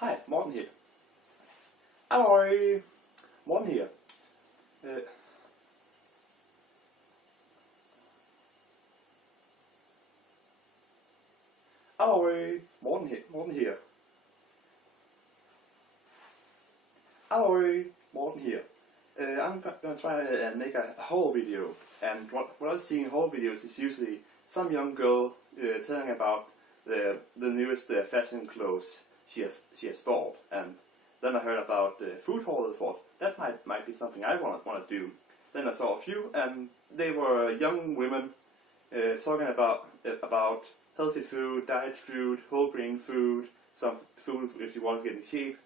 Hej, Morten her. Halløj, Morten her. Halløj, Morten her. Halløj, Morten here. I'm going to try and make a haul video, and what I've seen in haul videos is usually some young girl telling about the newest fashion clothes she has bought, and then I heard about the food haul and thought that might be something I want to do. Then I saw a few, and they were young women talking about healthy food, diet food, whole grain food, some food if you want to get in shape.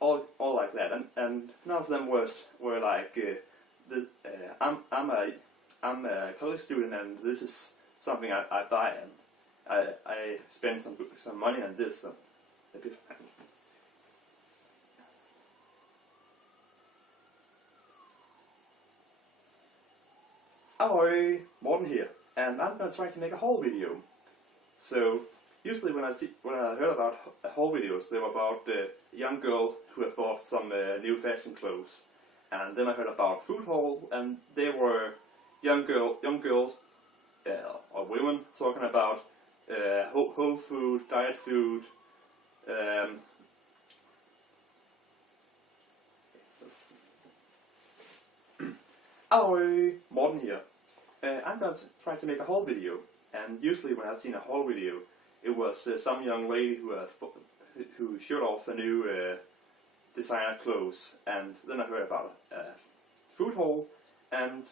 All like that, and none of them were like I'm a college student, and this is something I buy, and I spend some money on this. So Hello, Morten here, and I'm going to try to make a haul video. So usually when I heard about haul videos, they were about a young girl who had bought some new fashion clothes, and then I heard about food haul, and they were young girls or women talking about whole food, diet food. Hello, Morten here. I'm going to try to make a haul video, and usually when I've seen a haul video, it was some young lady who showed off a new designer clothes, and then I heard about food haul, and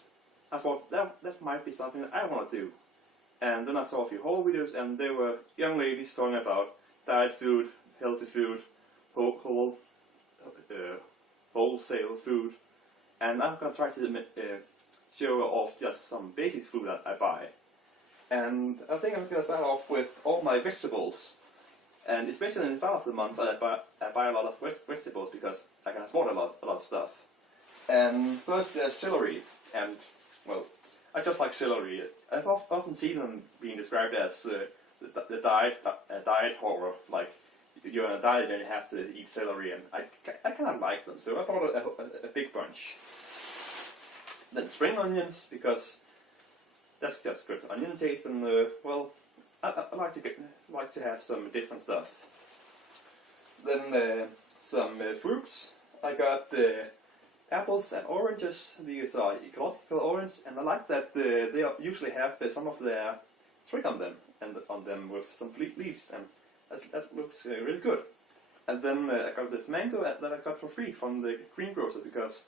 I thought that might be something that I want to do. And then I saw a few haul videos, and there were young ladies talking about diet food, healthy food, wholesale food, and I'm going to try to show off just some basic food that I buy. And I think I'm going to start off with all my vegetables. And especially in the start of the month, I buy a lot of vegetables because I can afford a lot of stuff. And first there's celery, and well, I just like celery. I've often seen them being described as the diet horror, like you're on a diet and you have to eat celery, and I kind of like them, so I bought a big bunch. Then spring onions, because that's just good onion taste, and well, I like to have some different stuff. Then some fruits. I got apples and oranges. These are ecological orange, and I like that they usually have some of their twig on them, and on them with some leaves, and that looks really good. And then I got this mango that I got for free from the greengrocer, because,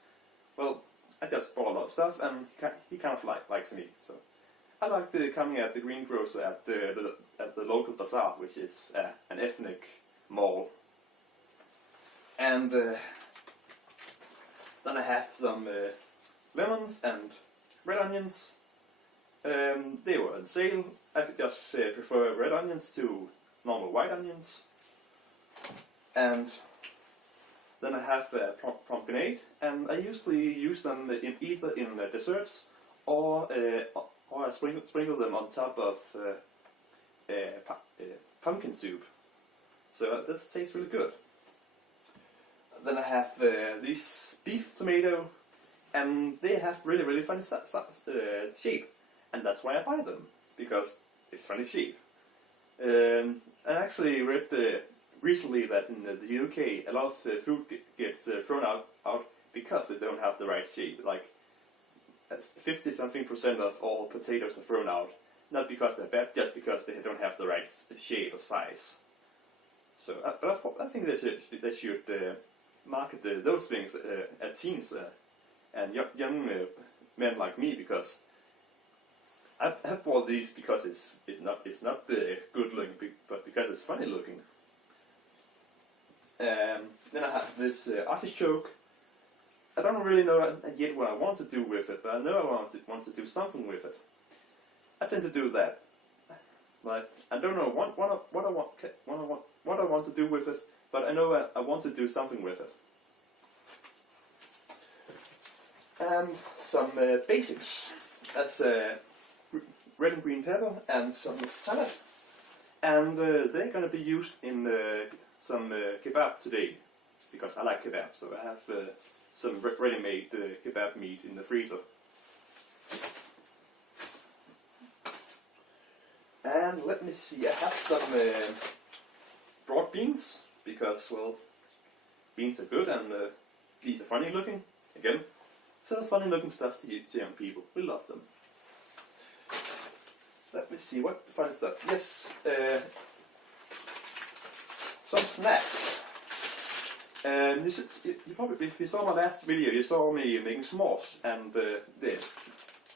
well, I just bought a lot of stuff, and he kind of likes me, so I like coming at the greengrocer at the local bazaar, which is an ethnic mall. And then I have some lemons and red onions. They were on sale. I just prefer red onions to normal white onions. And then I have pomegranate, and I usually use them either in desserts or I sprinkle them on top of pumpkin soup. So that tastes really good. Then I have this beef tomato, and they have really funny shape, and that's why I buy them, because it's funny shape. I actually read recently that in the UK a lot of food gets thrown out because they don't have the right shape. Like 50-something% of all potatoes are thrown out, not because they're bad, just because they don't have the right shape or size. So, but I think they should market those things at teens and young men like me, because I bought these because it's not good looking, but because it's funny looking. Then I have this artichoke. I don't really know yet what I want to do with it, but I know I want to do something with it. I tend to do that, but I don't know what I want to do with it. But I know I want to do something with it. And some basics. That's red and green pepper and some salad and they're gonna be used in some kebab today, because I like kebab, so I have some ready-made kebab meat in the freezer. And let me see, I have some broad beans, because, well, beans are good and these are funny looking, again. So funny looking stuff to young people, we love them. Let me see, what funny stuff, yes, some snacks. You probably, if you saw my last video, you saw me making s'mores, and the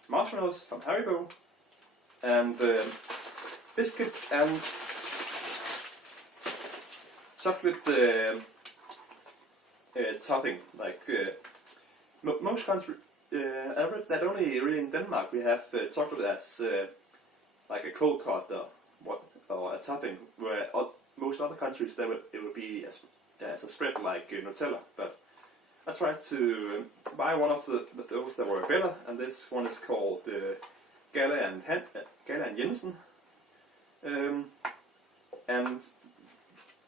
marshmallows from Haribo, and biscuits and chocolate topping. Like most countries, I read that only really in Denmark we have chocolate as like a cold cut or a topping, where most other countries it would be as a spread like Nutella. But I tried to buy one of those that were better, and this one is called Galle and Jensen. And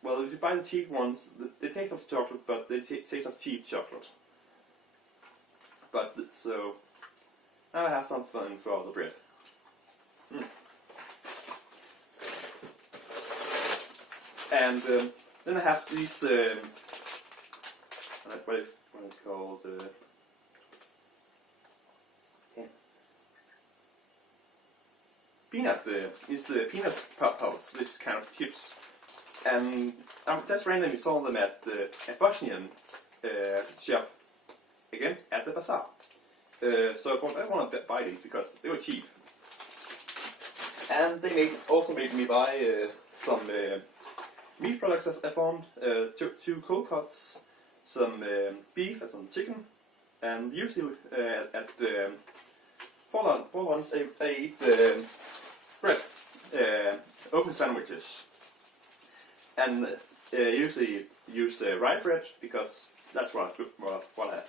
well, if you buy the cheap ones, they taste of chocolate, but they taste of cheap chocolate. But so now I have some fun for the bread. And then I have these. What is called? Peanut. These peanut puffs. This kind of chips. And I just randomly saw them at a Bosnian shop. Again, at the bazaar. So I thought I want to buy these because they were cheap. And they also made me buy some meat products as I found. Two cold cuts, some beef and some chicken. And usually at for lunch I eat bread, open sandwiches. And usually use rye bread, because that's what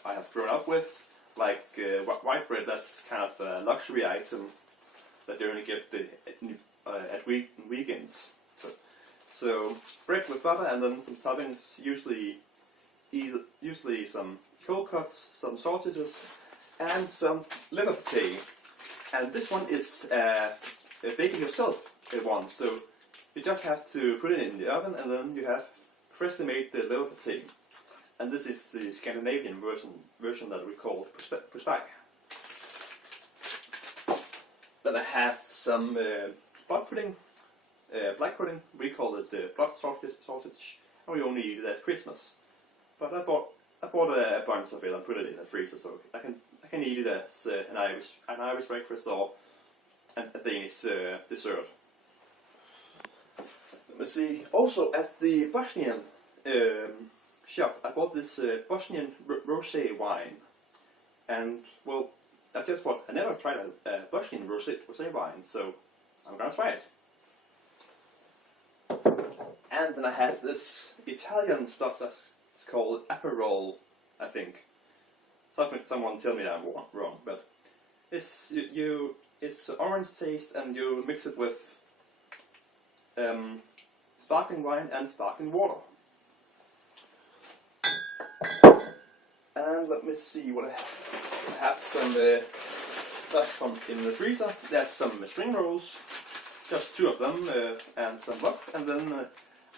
I have grown up with. Like white bread, that's kind of a luxury item that you only get at weekends. So bread with butter and then some toppings, usually some cold cuts, some sausages, and some liver pate. And this one is a baking yourself one. So you just have to put it in the oven, and then you have freshly made the liver pate. And this is the Scandinavian version that we call posteg. Then I have some blood pudding, black pudding. We call it blood sausage, and we only eat it at Christmas. But I bought a bunch of it and put it in the freezer, so I can eat it as an Irish breakfast or a Danish dessert. Let me see. Also at the Bosnian shop, I bought this Bosnian rosé wine, and well, I never tried a Bosnian rosé wine, so I'm gonna try it. And then I have this Italian stuff that's called Aperol, I think. Someone tell me that I'm wrong, but it's orange taste, and you mix it with sparkling wine and sparkling water. And let me see what I have. I have some stuff from in the freezer. There's some spring rolls, just 2 of them, and some wok. And then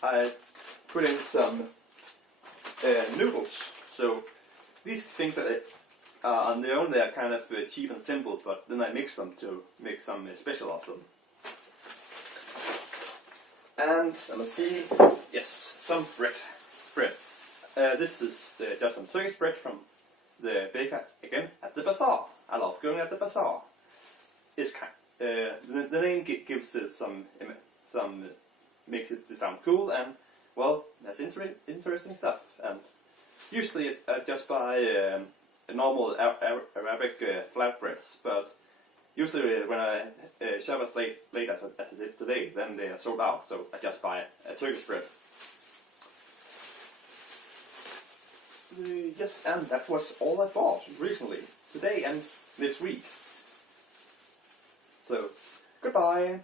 I put in some noodles. So these things that on their own they are kind of cheap and simple, but then I mix them to make some special of them. And let's see, yes, some bread. This is just some Turkish bread from the baker, again, at the bazaar. I love going at the bazaar. It's the name gives it some makes it sound cool, and well, that's interesting stuff. And usually I just buy a normal Arabic flatbreads, but usually when I shop as late as I did today, then they are sold out, so I just buy a Turkish bread. Yes, and that was all I bought recently, today and this week. So, goodbye!